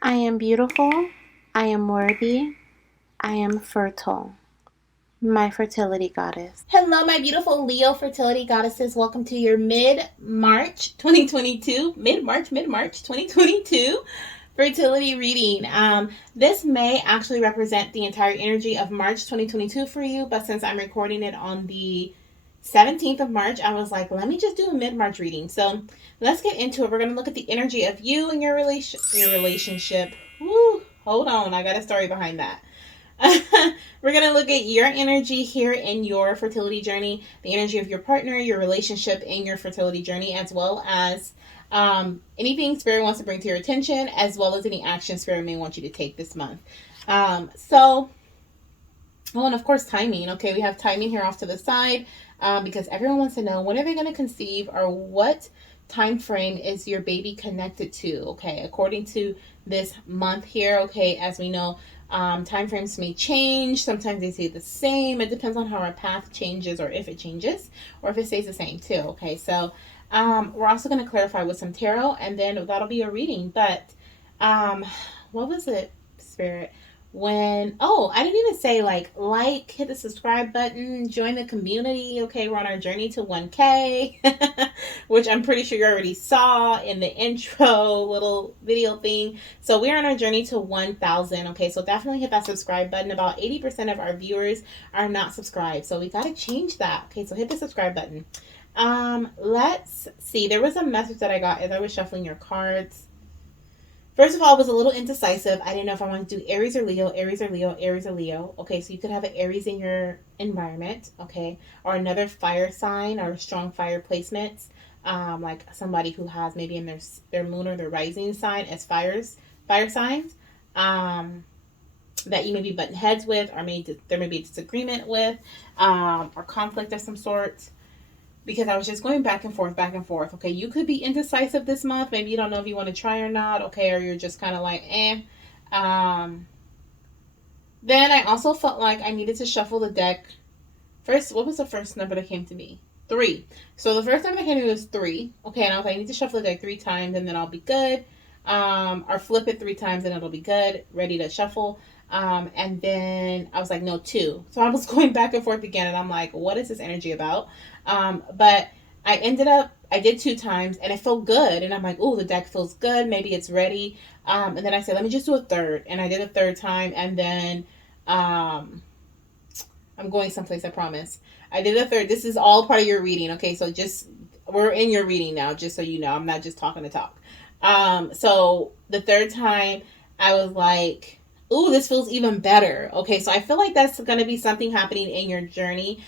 I am beautiful. I am worthy. I am fertile. My fertility goddess. Hello, my beautiful Leo fertility goddesses. Welcome to your mid-March 2022, mid-March 2022 fertility reading. This may actually represent the entire energy of March 2022 for you, but since I'm recording it on the 17th of March, I was like, let me just do a mid-March reading. So let's get into it. We're going to look at the energy of you and your relationship. Woo, hold on, I got a story behind that. We're going to look at your energy here in your fertility journey, the energy of your partner, your relationship, and your fertility journey, as well as anything Spirit wants to bring to your attention, as well as any action Spirit may want you to take this month. And of course, timing. Okay, we have timing here off to the side because everyone wants to know when are they going to conceive or what time frame is your baby connected to. Okay, according to this month here. Okay, as we know, time frames may change. Sometimes they stay the same. It depends on how our path changes, or if it changes, or if it stays the same too. Okay, so we're also going to clarify with some tarot, and then that'll be a reading. But what was it, Spirit? I didn't even say hit the subscribe button, join the community. Okay, we're on our journey to 1K, which I'm pretty sure you already saw in the intro little video thing. So we're on our journey to 1,000. Okay, so definitely hit that subscribe button. About 80% of our viewers are not subscribed, so we got to change that. Okay, so hit the subscribe button. Let's see. There was a message that I got as I was shuffling your cards. First of all, I was a little indecisive. I didn't know if I wanted to do Aries or Leo, Aries or Leo, Aries or Leo. Okay, so you could have an Aries in your environment, okay, or another fire sign or strong fire placements, like somebody who has maybe in their moon or their rising sign as fire signs, that you may be butting heads with, or there may be a disagreement with, or conflict of some sort. Because I was just going back and forth, back and forth. Okay, you could be indecisive this month. Maybe you don't know if you want to try or not. Okay, or you're just kind of like, eh. Then I also felt like I needed to shuffle the deck. First, what was the first number that came to me? 3. So the first number that came to me was 3. Okay, and I was like, I need to shuffle the deck 3 times and then I'll be good. Or flip it 3 times and it'll be good. Ready to shuffle. And then I was like, no, 2. So I was going back and forth again, and I'm like, what is this energy about? But I did 2 times, and it felt good. And I'm like, oh, the deck feels good. Maybe it's ready. And then I said, let me just do a third. And I did a third time, and then I'm going someplace, I promise. I did a third. This is all part of your reading, okay? So we're in your reading now, just so you know. I'm not just talking to talk. So the third time, I was like, ooh, this feels even better. Okay, so I feel like that's going to be something happening in your journey,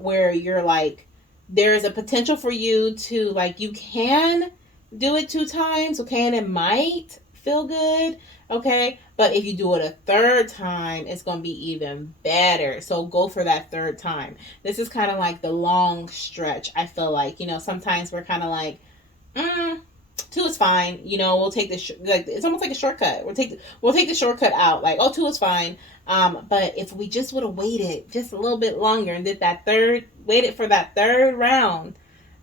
where you're like, there's a potential for you to, like, you can do it 2 times, okay, and it might feel good, okay, but if you do it a third time, it's going to be even better. So go for that third time. This is kind of like the long stretch. I feel like, sometimes we're kind of like, 2 is fine. We'll take this. It's almost like a shortcut. We'll take the shortcut out. Like, 2 is fine. But if we just would have waited just a little bit longer and waited for that third round,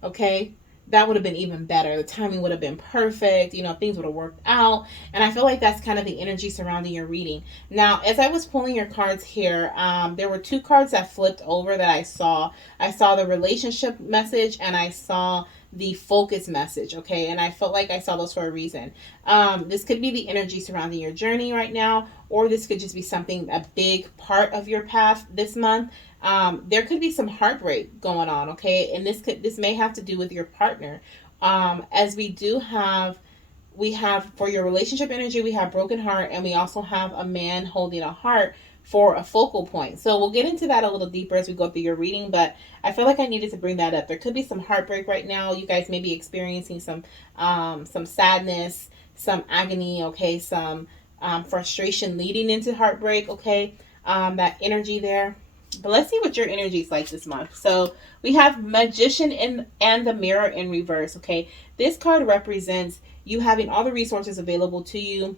okay, that would have been even better. The timing would have been perfect. Things would have worked out. And I feel like that's kind of the energy surrounding your reading. Now, as I was pulling your cards here, there were 2 cards that flipped over that I saw. I saw the relationship message, and I saw the focus message, okay? And I felt like I saw those for a reason. This could be the energy surrounding your journey right now, or this could just be a big part of your path this month. There could be some heartbreak going on, okay? And this may have to do with your partner. As we have for your relationship energy, we have broken heart, and we also have a man holding a heart for a focal point. So we'll get into that a little deeper as we go through your reading, but I feel like I needed to bring that up. There could be some heartbreak right now. You guys may be experiencing some sadness, some agony, okay, some frustration leading into heartbreak, okay, that energy there. But let's see what your energy is like this month. So we have Magician and the Mirror in reverse, okay. This card represents you having all the resources available to you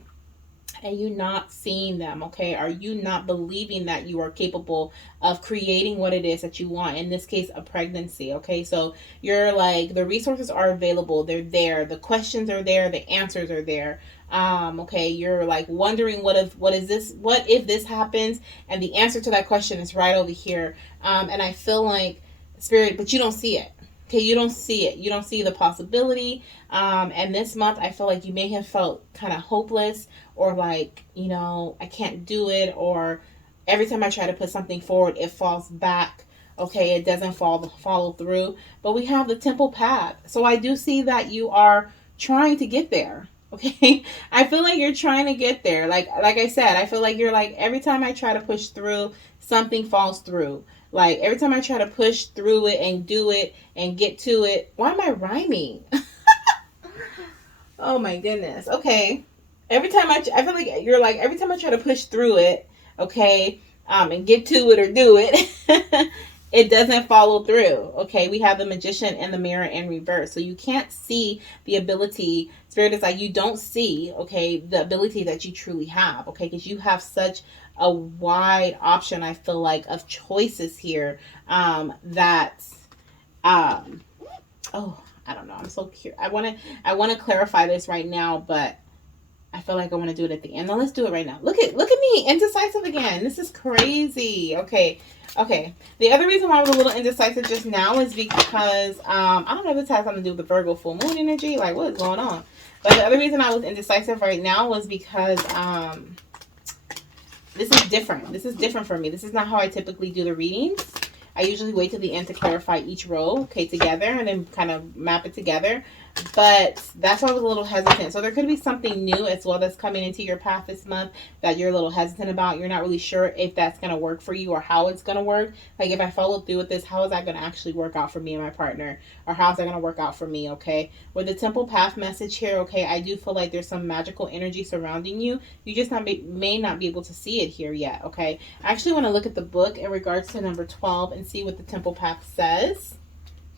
and you not seeing them, okay? Are you not believing that you are capable of creating what it is that you want? In this case, a pregnancy, okay? So you're like, the resources are available, they're there, the questions are there, the answers are there. Okay, you're like wondering what if this happens, and the answer to that question is right over here. And I feel like spirit, but you don't see it. Okay, you don't see it. You don't see the possibility. And this month, I feel like you may have felt kind of hopeless, or like, I can't do it, or every time I try to put something forward, it falls back. Okay, it doesn't follow through. But we have the temple path. So I do see that you are trying to get there. Okay, I feel like you're trying to get there. Like I said, I feel like you're like, every time I try to push through, something falls through. Like every time I try to push through it and do it and get to it. Why am I rhyming? Oh my goodness. Okay. I feel like you're like, every time I try to push through it, okay, and get to it or do it, it doesn't follow through. Okay, we have the Magician and the Mirror in reverse. So you can't see the ability. Spirit is like, you don't see, okay, the ability that you truly have, okay, because you have such a wide option, I feel like, of choices here, that, oh, I don't know. I'm so curious. I want to clarify this right now, but I feel like I want to do it at the end. No, let's do it right now. Look at me, indecisive again. This is crazy. Okay. The other reason why I was a little indecisive just now is because I don't know if this has something to do with the Virgo full moon energy. Like, what is going on? But the other reason I was indecisive right now was because this is different. This is different for me. This is not how I typically do the readings. I usually wait till the end to clarify each row, okay, together, and then kind of map it together. But that's why I was a little hesitant. So there could be something new as well that's coming into your path this month that you're a little hesitant about. You're not really sure if that's going to work for you or how it's going to work. Like, if I follow through with this, how is that going to actually work out for me and my partner? Or how is that going to work out for me, okay? With the Temple Path message here, okay, I do feel like there's some magical energy surrounding you. You just may not be able to see it here yet, okay? I actually want to look at the book in regards to number 12 and see what the Temple Path says.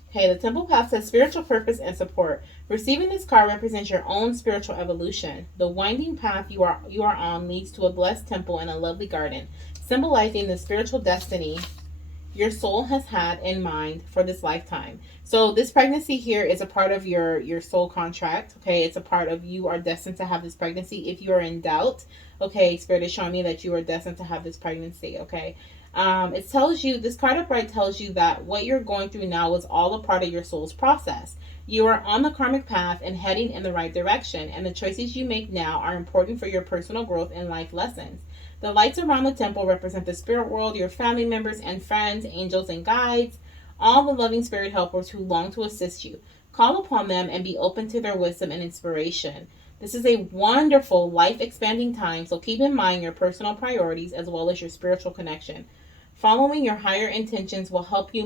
Okay, the Temple Path says spiritual purpose and support. Receiving this card represents your own spiritual evolution. The winding path you are on leads to a blessed temple and a lovely garden, symbolizing the spiritual destiny your soul has had in mind for this lifetime. So this pregnancy here is a part of your soul contract. Okay, it's a part of, you are destined to have this pregnancy. If you are in doubt, okay, Spirit is showing me that you are destined to have this pregnancy. Okay. It tells you, this card upright tells you that what you're going through now was all a part of your soul's process. You are on the karmic path and heading in the right direction, and the choices you make now are important for your personal growth and life lessons. The lights around the temple represent the spirit world, your family members and friends, angels and guides, all the loving spirit helpers who long to assist you. Call upon them and be open to their wisdom and inspiration. This is a wonderful, life-expanding time, so keep in mind your personal priorities as well as your spiritual connection. Following your higher intentions will help you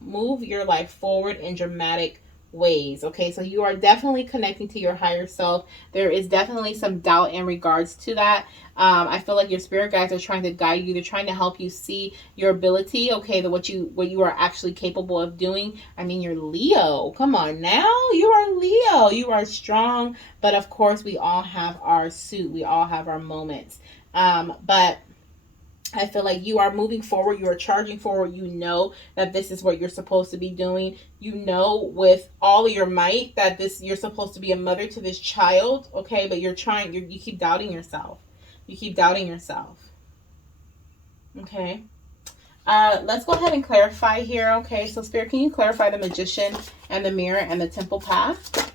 move your life forward in dramatic ways. Okay, so you are definitely connecting to your higher self. There is definitely some doubt in regards to that. I feel like your spirit guides are trying to guide you. They're trying to help you see your ability. Okay, what you are actually capable of doing. I mean, you're Leo. Come on now, you are Leo. You are strong, but of course, we all have our suit. We all have our moments. But I feel like you are moving forward. You are charging forward. You know that this is what you're supposed to be doing. You know with all of your might that you're supposed to be a mother to this child. Okay, but you keep doubting yourself. You keep doubting yourself. Okay. Let's go ahead and clarify here. Okay, so Spirit, can you clarify the Magician and the Mirror and the Temple Path?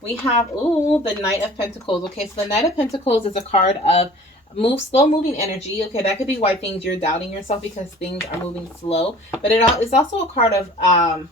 We have, the Knight of Pentacles. Okay, so the Knight of Pentacles is a card of slow moving energy. Okay, that could be why you're doubting yourself, because things are moving slow. But it's also a card of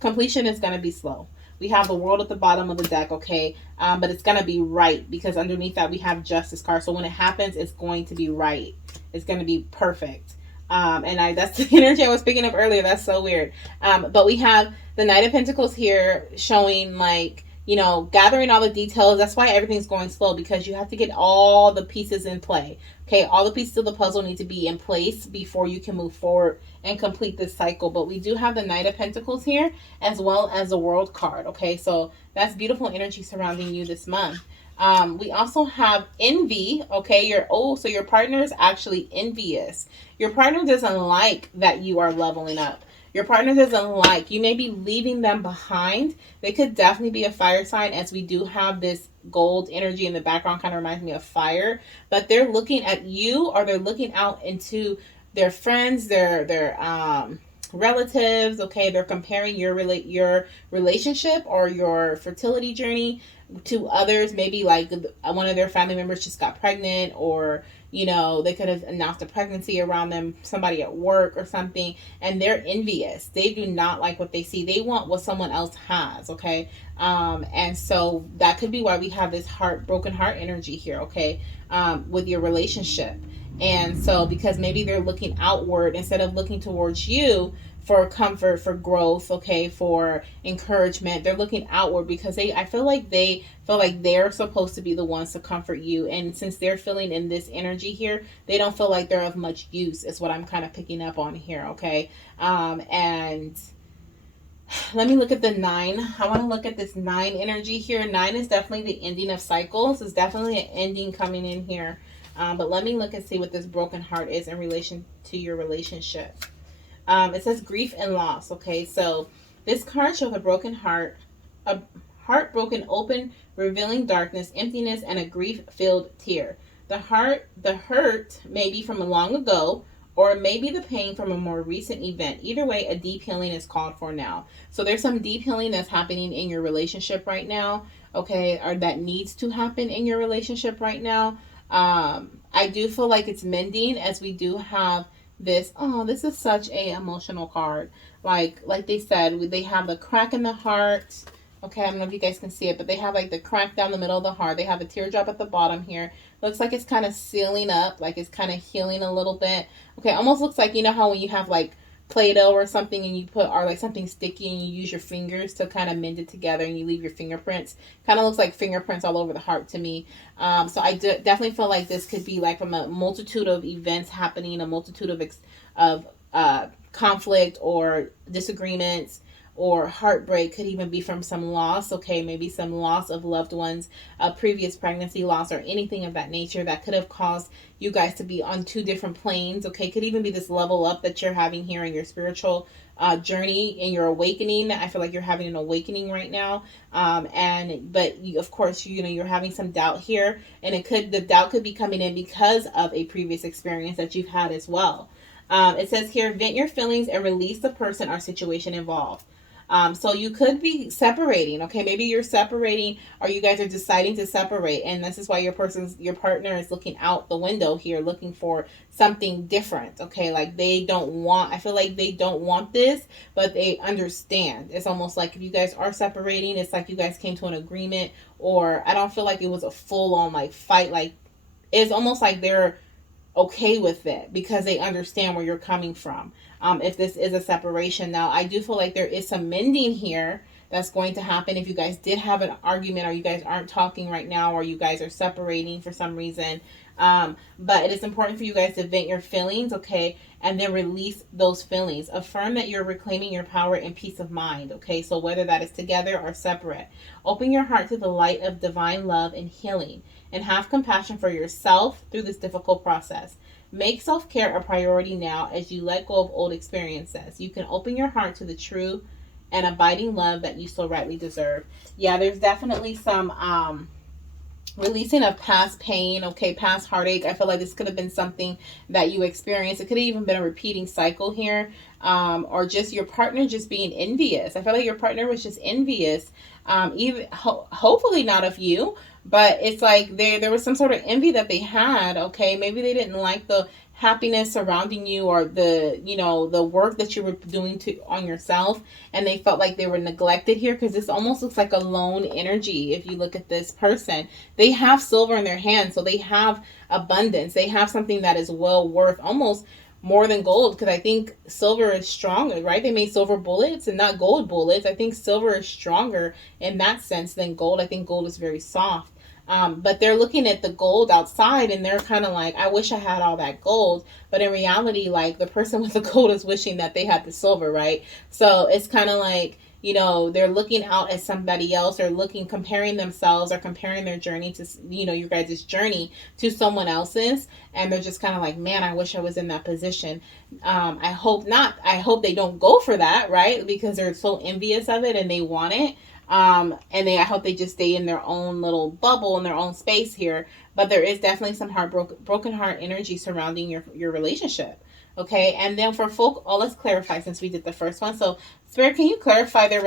completion is going to be slow. We have the World at the bottom of the deck. Okay, but it's going to be right, because underneath that we have Justice card. So when it happens, it's going to be right. It's going to be perfect. And that's the energy I was picking up earlier. That's so weird. But we have the Knight of Pentacles here showing, like, gathering all the details. That's why everything's going slow, because you have to get all the pieces in play. Okay, all the pieces of the puzzle need to be in place before you can move forward and complete this cycle. But we do have the Knight of Pentacles here, as well as the World card. Okay, so that's beautiful energy surrounding you this month. We also have envy. Okay, so your partner is actually envious. Your partner doesn't like that you are leveling up. Your partner doesn't like, you may be leaving them behind. They could definitely be a fire sign, as we do have this gold energy in the background, kind of reminds me of fire. But they're looking at you, or they're looking out into their friends, their relatives. Okay, they're comparing your relationship or your fertility journey to others. Maybe like one of their family members just got pregnant, or they could have announced a pregnancy around them, somebody at work or something, and they're envious. They do not like what they see. They want what someone else has. Okay, and so that could be why we have this broken heart energy here. Okay, with your relationship. And so, because maybe they're looking outward instead of looking towards you for comfort, for growth, okay, for encouragement. They're looking outward because I feel like they feel like they're supposed to be the ones to comfort you. And since they're feeling in this energy here, they don't feel like they're of much use, is what I'm kind of picking up on here, okay? And let me look at the 9. I want to look at this 9 energy here. 9 is definitely the ending of cycles. It's definitely an ending coming in here. But let me look and see what this broken heart is in relation to your relationship. It says grief and loss. Okay, so this card shows a broken heart, a heart broken open, revealing darkness, emptiness, and a grief-filled tear. The hurt may be from long ago, or maybe the pain from a more recent event. Either way, a deep healing is called for now. So there's some deep healing that's happening in your relationship right now, okay, or that needs to happen in your relationship right now. I do feel like it's mending, as we do have this is such a emotional card. Like they said, they have the crack in the heart. Okay, I don't know if you guys can see it, but they have like the crack down the middle of the heart. They have a teardrop at the bottom here. Looks like it's kind of sealing up, like it's kind of healing a little bit. Okay, almost looks like, how when you have like Play-Doh or something, and you put, or like something sticky, and you use your fingers to kind of mend it together, and you leave your fingerprints. Kind of looks like fingerprints all over the heart to me. So I definitely feel like this could be like from a multitude of events happening, a multitude of conflict or disagreements, or heartbreak. Could even be from some loss. Okay, maybe some loss of loved ones, a previous pregnancy loss, or anything of that nature that could have caused you guys to be on 2 different planes. Okay, could even be this level up that you're having here in your spiritual journey, in your awakening. I feel like you're having an awakening right now. But you, of course, you're having some doubt here, and the doubt could be coming in because of a previous experience that you've had as well. It says here, vent your feelings and release the person or situation involved. So you could be separating. Okay, maybe you're separating, or you guys are deciding to separate, and this is why your partner is looking out the window here, looking for something different. Okay, like I feel like they don't want this, but they understand. It's almost like if you guys are separating, it's like you guys came to an agreement, or I don't feel like it was a full on like fight. Like, it's almost like they're okay with it because they understand where you're coming from. If this is a separation. Now, I do feel like there is some mending here that's going to happen if you guys did have an argument, or you guys aren't talking right now, or you guys are separating for some reason. But it is important for you guys to vent your feelings, okay, and then release those feelings. Affirm that you're reclaiming your power and peace of mind, okay, so whether that is together or separate. Open your heart to the light of divine love and healing, and have compassion for yourself through this difficult process. Make self-care a priority now as you let go of old experiences. You can open your heart to the true and abiding love that you so rightly deserve. Yeah, there's definitely some releasing of past pain, okay, past heartache. I feel like this could have been something that you experienced. It could have even been a repeating cycle here, or just your partner just being envious. I feel like your partner was just envious, even hopefully not of you, but it's like there was some sort of envy that they had. Okay, maybe they didn't like the happiness surrounding you, or the work that you were doing on yourself, and they felt like they were neglected here, because this almost looks like a lone energy. If you look at this person, they have silver in their hands, so they have abundance. They have something that is well worth almost more than gold, because I think silver is stronger, right? They made silver bullets and not gold bullets. I think silver is stronger in that sense than gold. I think gold is very soft. But they're looking at the gold outside, and they're kind of like, I wish I had all that gold. But in reality, like, the person with the gold is wishing that they had the silver, right? So it's kind of like, you know, they're looking out at somebody else, or comparing themselves or comparing their journey to, you know, your guys' journey to someone else's. And they're just kind of like, man, I wish I was in that position. I hope not. I hope they don't go for that, right? Because they're so envious of it and they want it. I hope they just stay in their own little bubble, in their own space here. But there is definitely some broken heart energy surrounding your relationship. Okay, and then for folk, let's clarify since we did the first one. So, Spirit, can you clarify their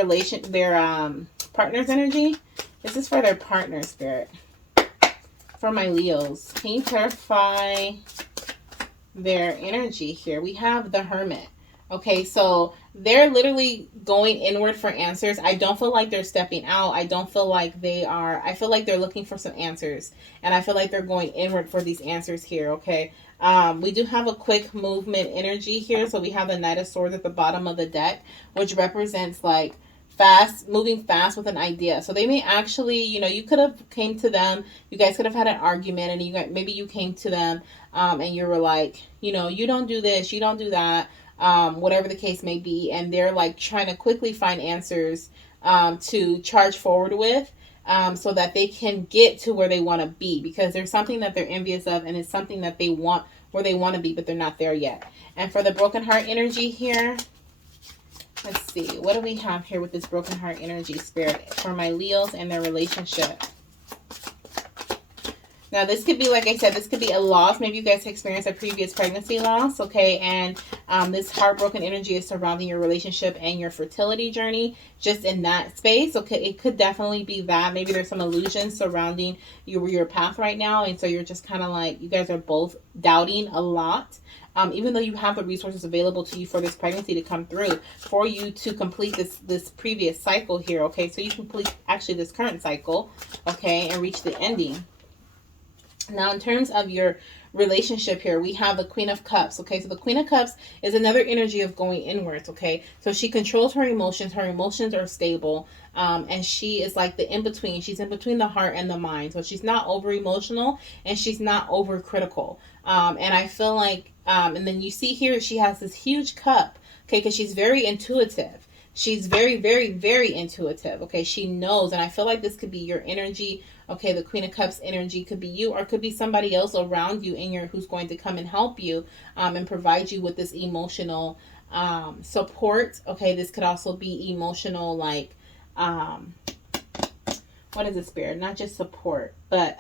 partner's energy? This is for their partner, Spirit. For my Leos, can you clarify their energy here? We have the Hermit. Okay, so they're literally going inward for answers. I don't feel like they're stepping out. I don't feel like they are. I feel like they're looking for some answers. And I feel like they're going inward for these answers here, okay? We do have a quick movement energy here. So we have the Knight of Swords at the bottom of the deck, which represents like moving fast with an idea. So they may actually, you know, you could have came to them. You guys could have had an argument, and maybe you came to them and you were like, you know, you don't do this, you don't do that. Whatever the case may be, and they're like trying to quickly find answers to charge forward with, so that they can get to where they want to be, because there's something that they're envious of, and it's something that they want where they want to be, but they're not there yet. And for the broken heart energy here, let's see, what do we have here with this broken heart energy, Spirit, for my Leos and their relationship? Now, this could be, like I said, this could be a loss. Maybe you guys experienced a previous pregnancy loss, okay? And this heartbroken energy is surrounding your relationship and your fertility journey, just in that space, okay? It could definitely be that. Maybe there's some illusions surrounding your path right now, and so you're just kind of like, you guys are both doubting a lot. Even though you have the resources available to you for this pregnancy to come through, for you to complete this previous cycle here, okay? So you complete, actually, this current cycle, okay, and reach the ending. Now, in terms of your relationship here, we have the Queen of Cups. Okay, so the Queen of Cups is another energy of going inwards. Okay, so she controls her emotions. Her emotions are stable, and she is like the in-between. She's in between the heart and the mind. So she's not over emotional, and she's not over critical. And I feel like, and then you see here, she has this huge cup. Okay, because she's very intuitive. She's very, very, very intuitive. Okay, she knows, and I feel like this could be your energy. Okay, the Queen of Cups energy could be you, or it could be somebody else around you who's going to come and help you and provide you with this emotional support. Okay, this could also be emotional, like, what is it, Spirit? Not just support, but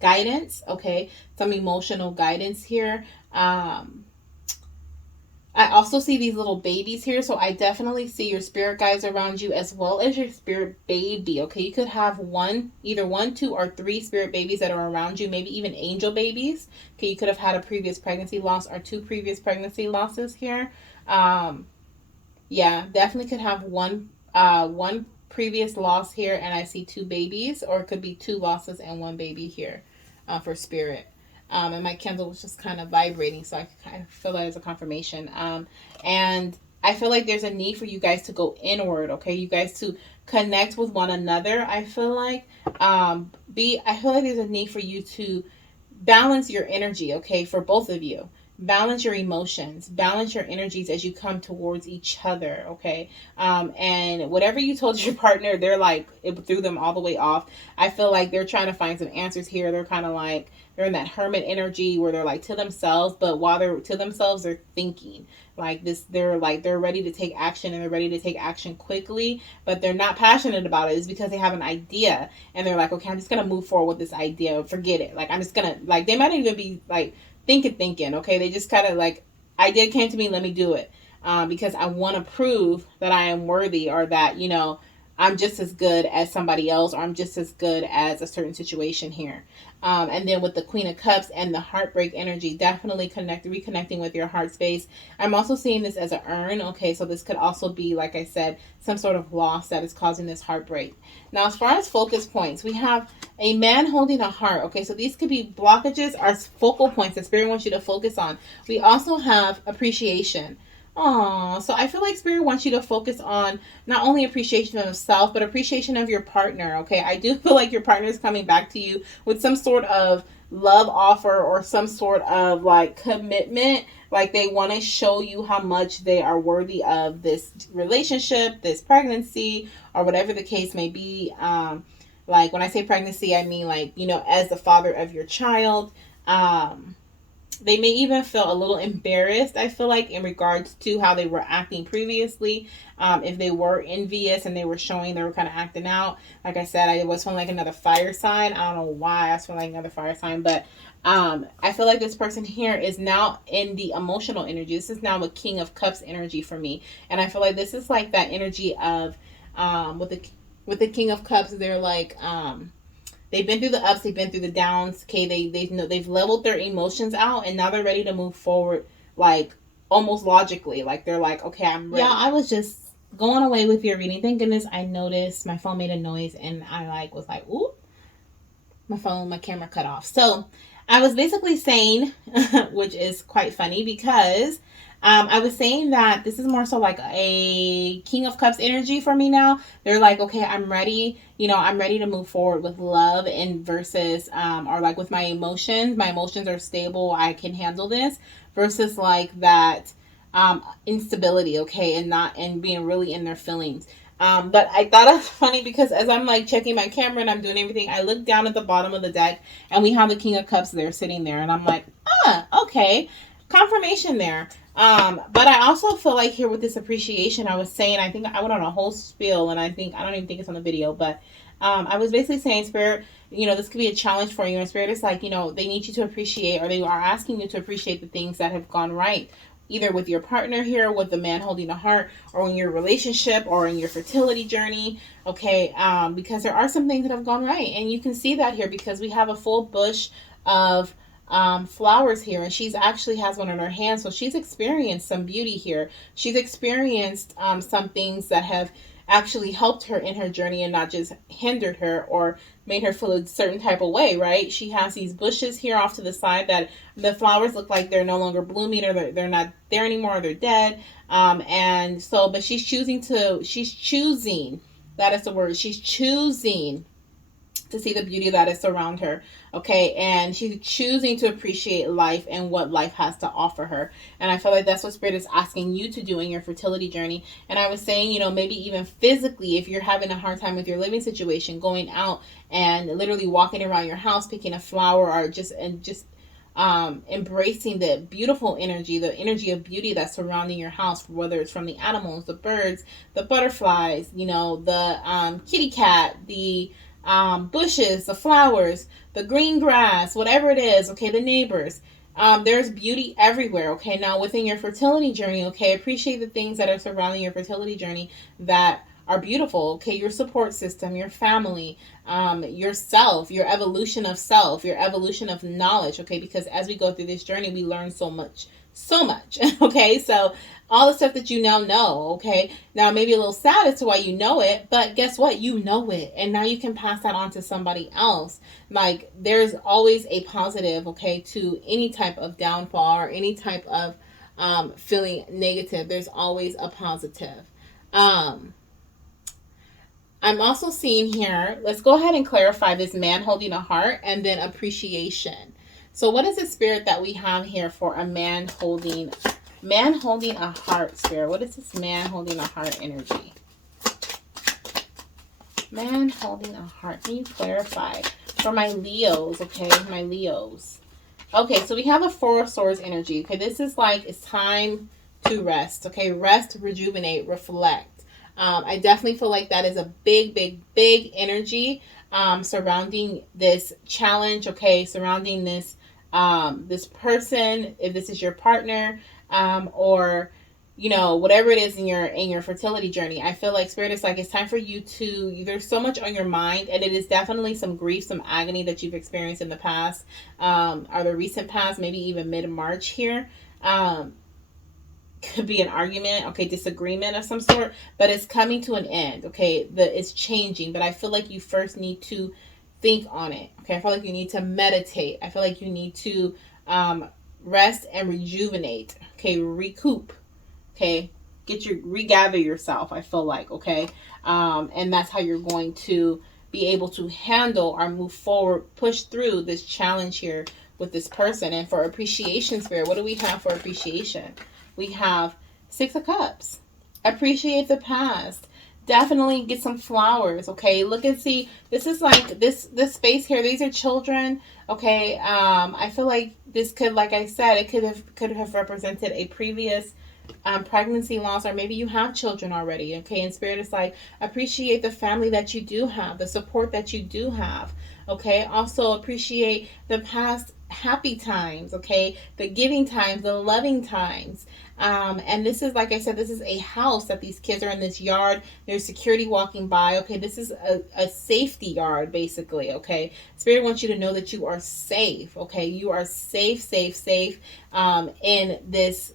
guidance. Okay, some emotional guidance here. I also see these little babies here, so I definitely see your spirit guides around you as well as your spirit baby. Okay, you could have either 1, 2, or 3 spirit babies that are around you, maybe even angel babies. Okay, you could have had a previous pregnancy loss or 2 previous pregnancy losses here. Yeah, definitely could have one previous loss here, and I see 2 babies, or it could be 2 losses and 1 baby here for spirit. And my candle was just kind of vibrating, so I kind of feel that as a confirmation. And I feel like there's a need for you guys to go inward, okay? You guys to connect with one another. I feel like I feel like there's a need for you to balance your energy, okay, for both of you. Balance your emotions, balance your energies as you come towards each other, okay? And whatever you told your partner, they're like, it threw them all the way off. I feel like they're trying to find some answers here. They're kind of like, they're in that hermit energy where they're like to themselves, but while they're to themselves, they're thinking like this. They're ready to take action, and they're ready to take action quickly, but they're not passionate about it. It's because they have an idea, and they're like, okay, I'm just going to move forward with this idea. Forget it. Like, I'm just going to, like, they might even be like, thinking, okay? They just kind of like, idea came to me, let me do it. Because I want to prove that I am worthy, or that, you know, I'm just as good as somebody else, or I'm just as good as a certain situation here. And then with the Queen of Cups and the heartbreak energy, definitely reconnecting with your heart space. I'm also seeing this as an urn. Okay, so this could also be, like I said, some sort of loss that is causing this heartbreak. Now, as far as focus points, we have a man holding a heart. Okay, so these could be blockages or focal points that Spirit wants you to focus on. We also have appreciation. Oh, so I feel like Spirit wants you to focus on not only appreciation of self, but appreciation of your partner, okay? I do feel like your partner is coming back to you with some sort of love offer or some sort of like commitment Like they want to show you how much they are worthy of this relationship, this pregnancy, or whatever the case may be. Like when I say pregnancy, I mean like, you know, as the father of your child. They may even feel a little embarrassed, I feel like, in regards to how they were acting previously. If they were envious and they were showing they were kind of acting out. Like I said, I was feeling like another fire sign. I don't know why I was feeling like another fire sign, but I feel like this person here is now in the emotional energy. This is now a King of Cups energy for me. And I feel like this is like that energy of with the King of Cups, they're like they've been through the ups, they've been through the downs. Okay, they've leveled their emotions out, and now they're ready to move forward, like almost logically. Like they're like, okay, I'm ready. Yeah, I was just going away with your reading. Thank goodness I noticed my phone made a noise, and I was like, ooh, my camera cut off. So I was basically saying, which is quite funny because I was saying that this is more so like a King of Cups energy for me now. They're like, okay, I'm ready. You know, I'm ready to move forward with love and versus, or like with my emotions. My emotions are stable. I can handle this versus like that instability, okay, and being really in their feelings. But I thought it was funny because as I'm like checking my camera and I'm doing everything, I look down at the bottom of the deck and we have the King of Cups there sitting there, and I'm like, okay, confirmation there. But I also feel like here with this appreciation, I was saying, I think I went on a whole spiel, and I don't even think it's on the video, but I was basically saying, Spirit, you know, this could be a challenge for you, and Spirit is like, you know, they need you to appreciate, or they are asking you to appreciate the things that have gone right, either with your partner here, with the man holding the heart, or in your relationship, or in your fertility journey, okay, because there are some things that have gone right, and you can see that here because we have a full bush of flowers here, and she's actually has one in her hand, so she's experienced some beauty here. She's experienced some things that have actually helped her in her journey and not just hindered her or made her feel a certain type of way, right? She has these bushes here off to the side that the flowers look like they're no longer blooming, or they're not there anymore, or they're dead. And so, but she's choosing, that is the word, she's choosing to see the beauty that is around her, okay, and she's choosing to appreciate life and what life has to offer her. And I feel like that's what Spirit is asking you to do in your fertility journey. And I was saying, you know, maybe even physically, if you're having a hard time with your living situation, going out and literally walking around your house picking a flower, or just embracing the beautiful energy, the energy of beauty that's surrounding your house, whether it's from the animals, the birds, the butterflies, you know, the kitty cat, the bushes, the flowers, the green grass, whatever it is, okay, the neighbors. There's beauty everywhere, okay? Now, within your fertility journey, okay, appreciate the things that are surrounding your fertility journey that are beautiful, okay? Your support system, your family, yourself, your evolution of self, your evolution of knowledge, okay? Because as we go through this journey, we learn so much, okay? So all the stuff that you now know, okay? Now, maybe a little sad as to why you know it, but guess what? You know it, and now you can pass that on to somebody else. Like, there's always a positive, okay, to any type of downfall or any type of feeling negative. There's always a positive. I'm also seeing here, let's go ahead and clarify this man holding a heart and then appreciation. So what is the Spirit that we have here for a man holding a heart, Spirit? What is this man holding a heart energy? Man holding a heart. Can you clarify? For my Leos, okay? My Leos. Okay, so we have a Four of Swords energy. Okay, this is like, it's time to rest. Okay, rest, rejuvenate, reflect. I definitely feel like that is a big energy surrounding this challenge, okay? Surrounding this this person, if this is your partner, or you know, whatever it is in your fertility journey. I feel like Spirit is like, it's time for you to, there's so much on your mind, and it is definitely some grief, some agony that you've experienced in the past, or the recent past, maybe even mid-March here. Could be an argument, okay, disagreement of some sort, but it's coming to an end, okay? It's changing, but I feel like you first need to think on it, okay? I feel like you need to meditate. I feel like you need to rest and rejuvenate, okay? Recoup, okay? Regather yourself, I feel like, okay? And that's how you're going to be able to handle or move forward, push through this challenge here with this person. And for appreciation, Spirit, what do we have for appreciation? We have Six of Cups. Appreciate the past. Definitely get some flowers, okay? Look and see. This is like this space here. These are children, okay? I feel like this could, like I said, it could have represented a previous pregnancy loss, or maybe you have children already, okay? And Spirit is like, appreciate the family that you do have, the support that you do have, okay? Also appreciate the past happy times, okay? The giving times, the loving times. And this is, like I said, this is a house that these kids are in, this yard. There's security walking by, okay? This is a safety yard, basically, okay? Spirit wants you to know that you are safe, okay? You are safe, in this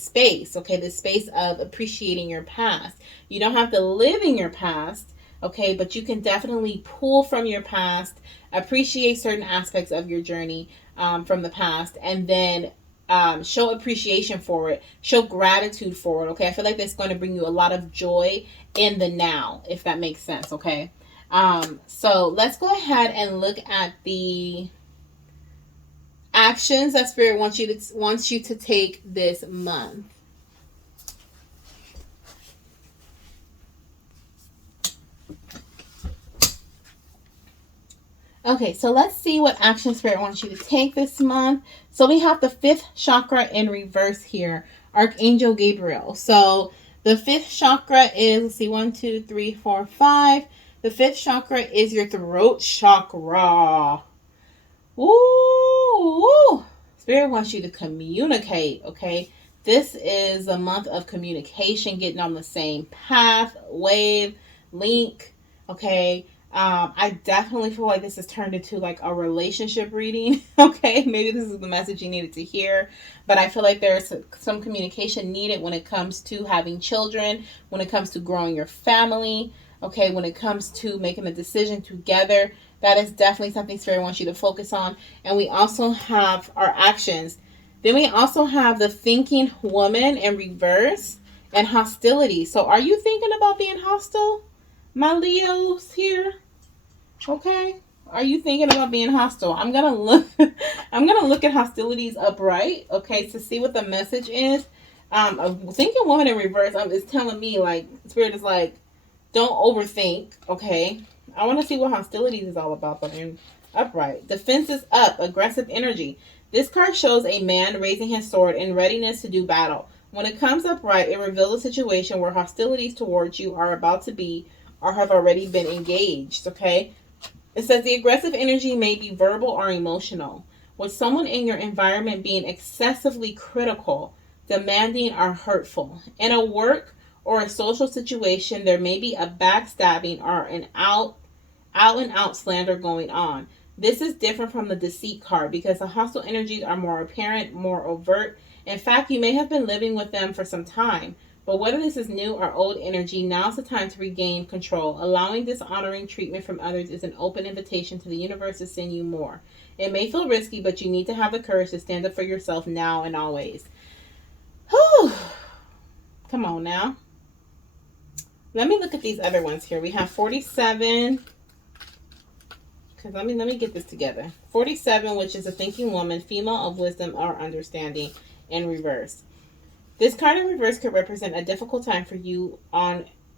space, okay? This space of appreciating your past. You don't have to live in your past, okay? But you can definitely pull from your past, appreciate certain aspects of your journey from the past, and then show appreciation for it, show gratitude for it, okay? I feel like that's going to bring you a lot of joy in the now, if that makes sense, okay? So let's go ahead and look at the actions that Spirit wants you to take this month. Okay, so let's see what action Spirit wants you to take this month. So we have the fifth chakra in reverse here, Archangel Gabriel. So the fifth chakra is, let's see, 1, 2, 3, 4, 5. The fifth chakra is your throat chakra. Ooh, Spirit wants you to communicate, okay? This is a month of communication, getting on the same path, wave, link, okay? I definitely feel like this has turned into like a relationship reading, okay? Maybe this is the message you needed to hear, but I feel like there's some communication needed when it comes to having children, when it comes to growing your family, okay? When it comes to making a decision together. That is definitely something Spirit wants you to focus on. And we also have our actions. Then we also have the thinking woman in reverse and hostility. So are you thinking about being hostile, my Leos here? Okay. Are you thinking about being hostile? I'm gonna look at hostilities upright, okay, to see what the message is. A thinking woman in reverse is telling me, like, Spirit is like, don't overthink, okay? I want to see what hostilities is all about, but in upright. Defense is up, aggressive energy. This card shows a man raising his sword in readiness to do battle. When it comes upright, it reveals a situation where hostilities towards you are about to be or have already been engaged, okay? It says the aggressive energy may be verbal or emotional, with someone in your environment being excessively critical, demanding, or hurtful. In a work or a social situation, there may be a backstabbing or an out and out slander going on. This is different from the deceit card because the hostile energies are more apparent, more overt. In fact, you may have been living with them for some time, but whether this is new or old energy, now's the time to regain control. Allowing dishonoring treatment from others is an open invitation to the universe to send you more. It may feel risky, but you need to have the courage to stand up for yourself now and always. Whew. Come on now. Let me look at these other ones here. We have 47. Because let me get this together. 47, which is a thinking woman, female of wisdom or understanding, in reverse. This card in reverse could represent a difficult time for you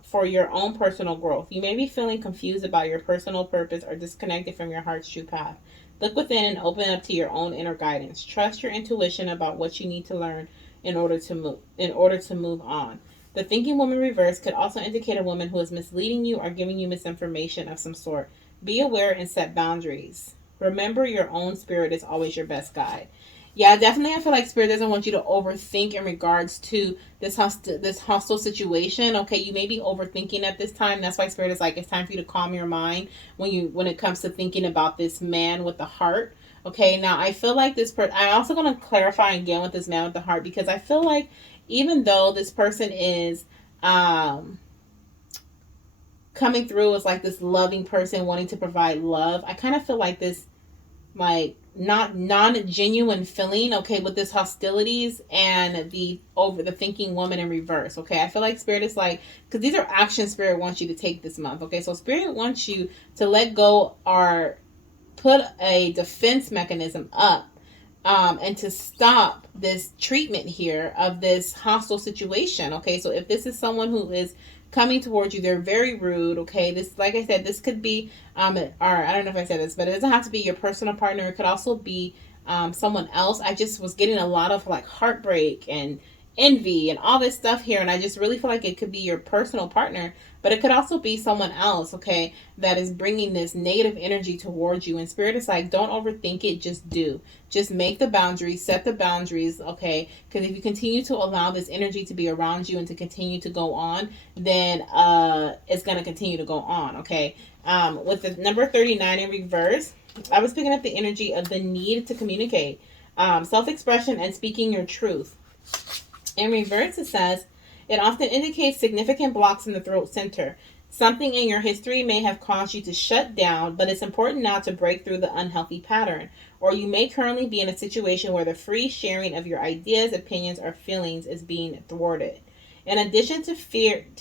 for your own personal growth. You may be feeling confused about your personal purpose or disconnected from your heart's true path. Look within and open up to your own inner guidance. Trust your intuition about what you need to learn in order to move on. The thinking woman reverse could also indicate a woman who is misleading you or giving you misinformation of some sort. Be aware and set boundaries. Remember, your own spirit is always your best guide. Yeah, definitely. I feel like Spirit doesn't want you to overthink in regards to this hostile situation. Okay, you may be overthinking at this time. That's why Spirit is like, it's time for you to calm your mind when it comes to thinking about this man with the heart. Okay, now I feel like I'm also going to clarify again with this man with the heart, because I feel like even though this person is coming through as like this loving person wanting to provide love, I kind of feel like this like non-genuine feeling, okay, with this hostilities and the thinking woman in reverse. Okay, I feel like Spirit is like, because these are actions Spirit wants you to take this month. Okay, so Spirit wants you to let go or put a defense mechanism up and to stop this treatment here of this hostile situation. Okay, so if this is someone who is coming towards you, they're very rude. Okay, this, like I said, this could be or I don't know if I said this, but it doesn't have to be your personal partner. It could also be someone else. I just was getting a lot of like heartbreak and envy and all this stuff here, and I just really feel like it could be your personal partner, but it could also be someone else, okay, that is bringing this negative energy towards you. And Spirit is like, don't overthink it, just do. Just make the boundaries, set the boundaries, okay? Because if you continue to allow this energy to be around you and to continue to go on, then it's going to continue to go on, okay? With the number 39 in reverse, I was picking up the energy of the need to communicate, self-expression, and speaking your truth. In reverse, it says, it often indicates significant blocks in the throat center. Something in your history may have caused you to shut down, but it's important now to break through the unhealthy pattern. Or you may currently be in a situation where the free sharing of your ideas, opinions, or feelings is being thwarted. In addition to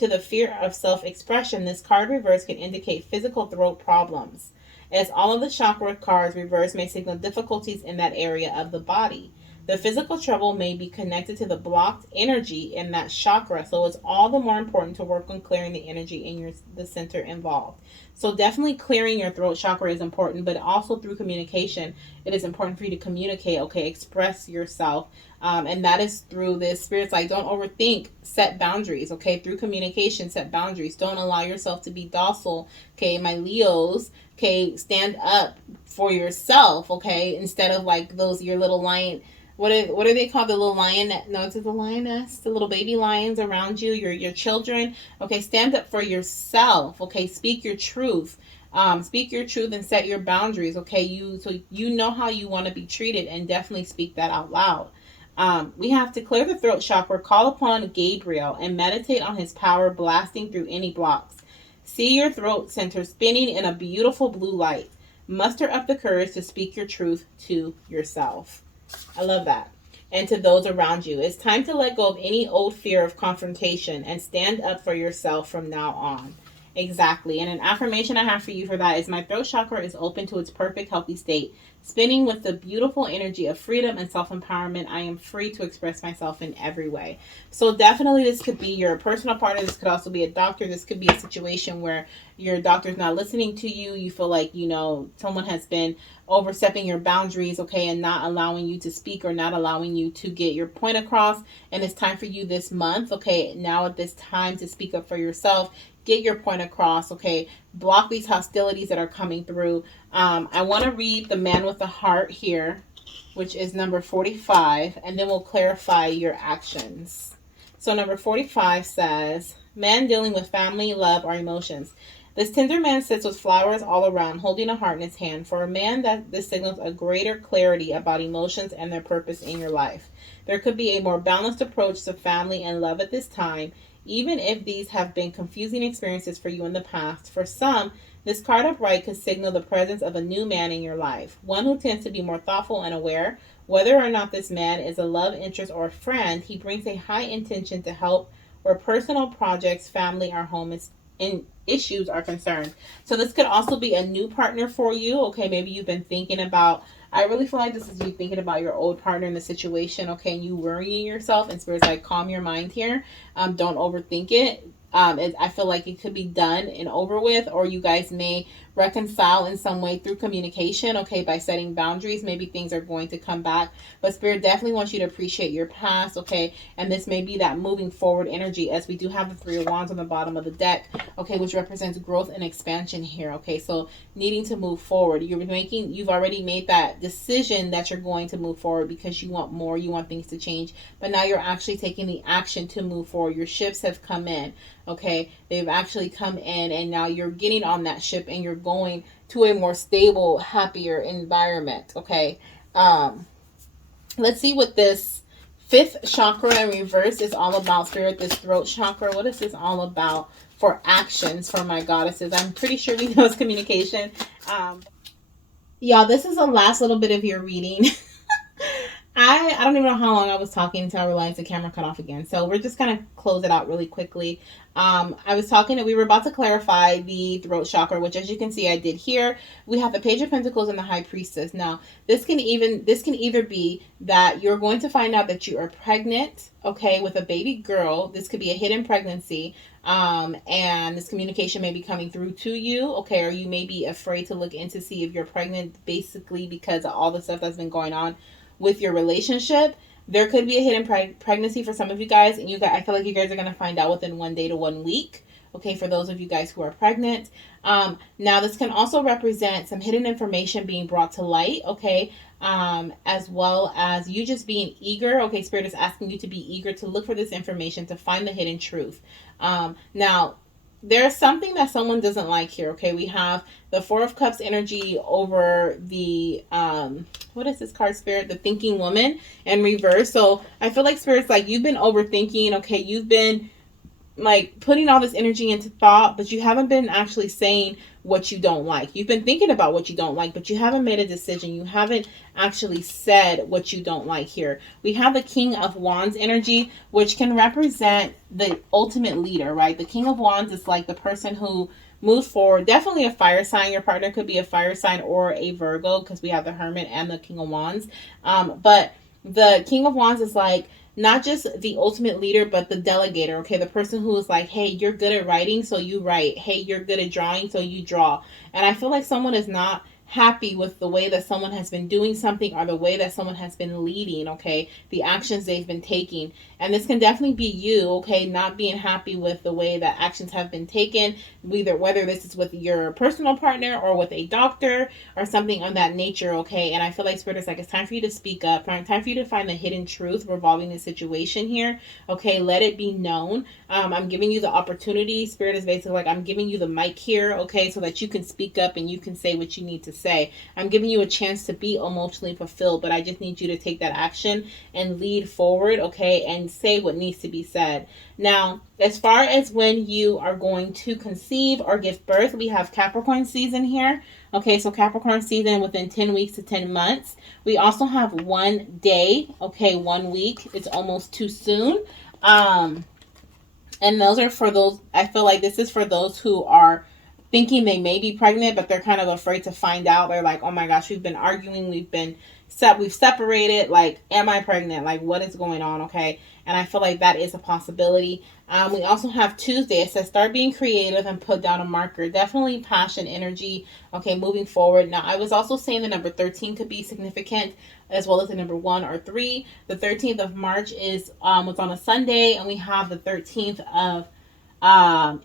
the fear of self-expression, this card reverse can indicate physical throat problems, as all of the chakra cards reverse may signal difficulties in that area of the body. The physical trouble may be connected to the blocked energy in that chakra, so it's all the more important to work on clearing the energy in the center involved. So definitely clearing your throat chakra is important, but also through communication, it is important for you to communicate, okay, express yourself. And that is through this. Spirit's like, don't overthink, set boundaries, okay, through communication, set boundaries. Don't allow yourself to be docile, okay, my Leos, okay, stand up for yourself, okay, instead of like those, your little lion, what are they called? The little lion? No, it's the lioness. The little baby lions around you. Your children. Okay, stand up for yourself. Okay, speak your truth. Speak your truth and set your boundaries. Okay, you know how you want to be treated, and definitely speak that out loud. We have to clear the throat chakra, call upon Gabriel, and meditate on his power blasting through any blocks. See your throat center spinning in a beautiful blue light. Muster up the courage to speak your truth to yourself. I love that. And to those around you. It's time to let go of any old fear of confrontation and stand up for yourself from now on. Exactly. And an affirmation I have for you for that is, my throat chakra is open to its perfect healthy state, spinning with the beautiful energy of freedom and self-empowerment. I am free to express myself in every way. So definitely this could be your personal partner. This could also be a doctor. This could be a situation where your doctor's not listening to you. You feel like, someone has been overstepping your boundaries, okay, and not allowing you to speak or not allowing you to get your point across. And it's time for you this month, okay, now at this time to speak up for yourself. Get your point across, okay? Block these hostilities that are coming through. I want to read the man with the heart here, which is number 45, and then we'll clarify your actions. So number 45 says, man dealing with family, love, or emotions. This tender man sits with flowers all around, holding a heart in his hand. For a man, that this signals a greater clarity about emotions and their purpose in your life. There could be a more balanced approach to family and love at this time, even if these have been confusing experiences for you in the past. For some, this card upright could signal the presence of a new man in your life, one who tends to be more thoughtful and aware. Whether or not this man is a love interest or a friend, he brings a high intention to help where personal projects, family, or home issues are concerned. So this could also be a new partner for you. Okay, maybe you've been thinking about, I really feel like this is you thinking about your old partner in the situation, okay, and you worrying yourself, and Spirit's like, calm your mind here. Don't overthink it. I feel like it could be done and over with, or you guys may reconcile in some way through communication, okay, by setting boundaries. Maybe things are going to come back, but Spirit definitely wants you to appreciate your past, okay, and this may be that moving forward energy, as we do have the Three of Wands on the bottom of the deck, okay, which represents growth and expansion here, okay, so needing to move forward. You've already made that decision that you're going to move forward because you want more, you want things to change, but now you're actually taking the action to move forward. Your ships have come in, okay, they've actually come in, and now you're getting on that ship and you're going to a more stable, happier environment, okay. Let's see what this fifth chakra in reverse is all about, Spirit. This throat chakra, what is this all about for actions for my goddesses? I'm pretty sure we know it's communication. Y'all, this is the last little bit of your reading. I don't even know how long I was talking until I realized the camera cut off again. So we're just gonna close it out really quickly. I was talking that we were about to clarify the throat chakra, which as you can see I did here. We have the Page of Pentacles and the High Priestess. Now this can either be that you're going to find out that you are pregnant, okay, with a baby girl. This could be a hidden pregnancy. And this communication may be coming through to you, okay, or you may be afraid to look in to see if you're pregnant, basically because of all the stuff that's been going on with your relationship. There could be a hidden pregnancy for some of you guys, and I feel like you guys are going to find out within 1 day to 1 week, okay, for those of you guys who are pregnant. Now this can also represent some hidden information being brought to light, okay, as well as you just being eager. Okay, Spirit is asking you to be eager to look for this information, to find the hidden truth. Now there's something that someone doesn't like here. Okay, we have the Four of Cups energy over the what is this card, Spirit? The Thinking Woman in reverse. So I feel like Spirit's like, you've been overthinking. Okay, you've been like putting all this energy into thought, but you haven't been actually saying what you don't like. You've been thinking about what you don't like, but you haven't made a decision. You haven't actually said what you don't like here. We have the King of Wands energy, which can represent the ultimate leader, right? The King of Wands is like the person who moves forward. Definitely a fire sign. Your partner could be a fire sign or a Virgo, because we have the Hermit and the King of Wands. But the King of Wands is like not just the ultimate leader, but the delegator, okay? The person who is like, hey, you're good at writing, so you write. Hey, you're good at drawing, so you draw. And I feel like someone is not happy with the way that someone has been doing something, or the way that someone has been leading, okay, the actions they've been taking. And this can definitely be you, okay, not being happy with the way that actions have been taken, whether this is with your personal partner or with a doctor or something of that nature, okay? And I feel like Spirit is like, it's time for you to speak up, time for you to find the hidden truth revolving the situation here, okay? Let it be known. I'm giving you the opportunity. Spirit is basically like, I'm giving you the mic here, okay, so that you can speak up and you can say what you need to say. I'm giving you a chance to be emotionally fulfilled, but I just need you to take that action and lead forward, okay, and say what needs to be said. Now, as far as when you are going to conceive or give birth, we have Capricorn season here. Okay, so Capricorn season within 10 weeks to 10 months. We also have 1 day, okay, 1 week. It's almost too soon. And those are for those, I feel like this is for those who are thinking they may be pregnant, but they're kind of afraid to find out. They're like, oh my gosh, we've been arguing, we've separated, like, am I pregnant? Like, what is going on? Okay. And I feel like that is a possibility. We also have Tuesday. It says start being creative and put down a marker. Definitely passion, energy, okay, moving forward. Now, I was also saying the number 13 could be significant, as well as the number 1 or 3. The 13th of March is what's on a Sunday, and we have the 13th of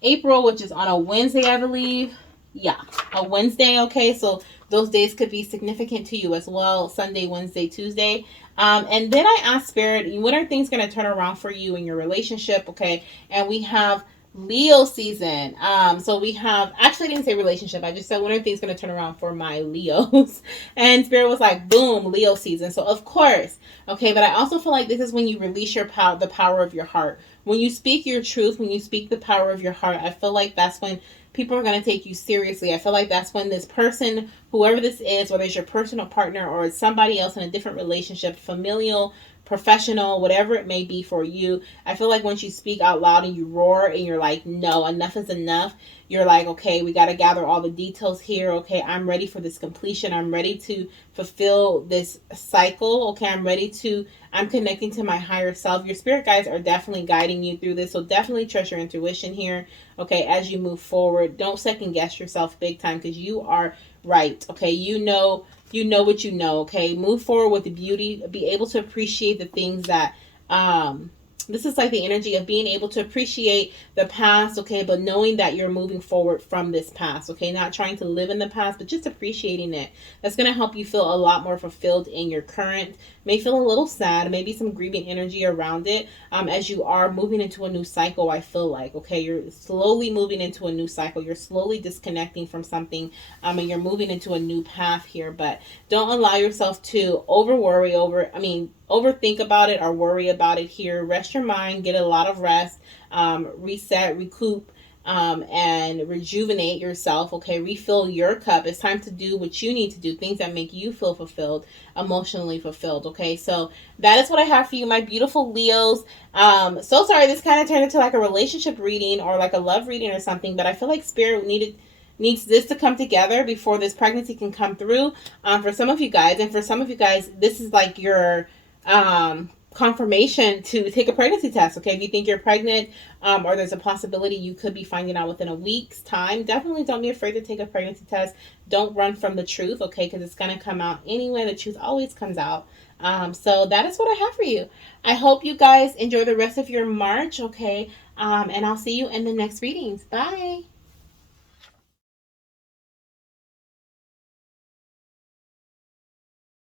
April, which is on a Wednesday, I believe. Yeah, a Wednesday. Okay, so those days could be significant to you as well. Sunday, Wednesday, Tuesday. And then I asked Spirit, when are things going to turn around for you in your relationship? Okay, and we have Leo season. So we have, actually I didn't say relationship, I just said when are things going to turn around for my Leos? And Spirit was like, boom, Leo season. So of course, okay, but I also feel like this is when you release your power, the power of your heart. When you speak your truth, when you speak the power of your heart, I feel like that's when people are going to take you seriously. I feel like that's when this person, whoever this is, whether it's your personal partner or it's somebody else in a different relationship, familial, professional, whatever it may be for you, I feel like once you speak out loud and you roar and you're like, no, enough is enough. You're like, okay, we got to gather all the details here. Okay, I'm ready for this completion. I'm ready to fulfill this cycle. Okay, I'm connecting to my higher self. Your spirit guides are definitely guiding you through this. So definitely trust your intuition here. Okay, as you move forward, don't second guess yourself big time, because you are right. Okay, you know what you know. Okay, move forward with the beauty. Be able to appreciate the things that this is like the energy of being able to appreciate the past, okay, but knowing that you're moving forward from this past, okay, not trying to live in the past, but just appreciating it. That's going to help you feel a lot more fulfilled in your current. May feel a little sad, maybe some grieving energy around it, as you are moving into a new cycle. I feel like, okay, you're slowly moving into a new cycle. You're slowly disconnecting from something, and you're moving into a new path here. But don't allow yourself to overthink about it or worry about it here. Rest your mind, get a lot of rest, reset, recoup, and rejuvenate yourself, okay? Refill your cup. It's time to do what you need to do, things that make you feel fulfilled, emotionally fulfilled, okay? So that is what I have for you, my beautiful Leos. So sorry, this kind of turned into like a relationship reading or like a love reading or something, but I feel like Spirit needs this to come together before this pregnancy can come through, for some of you guys. And for some of you guys, this is like your confirmation to take a pregnancy test, okay? If you think you're pregnant, or there's a possibility you could be finding out within a week's time, definitely don't be afraid to take a pregnancy test. Don't run from the truth, okay? Because it's going to come out anyway. The truth always comes out. So that is what I have for you. I hope you guys enjoy the rest of your March, okay? And I'll see you in the next readings. Bye.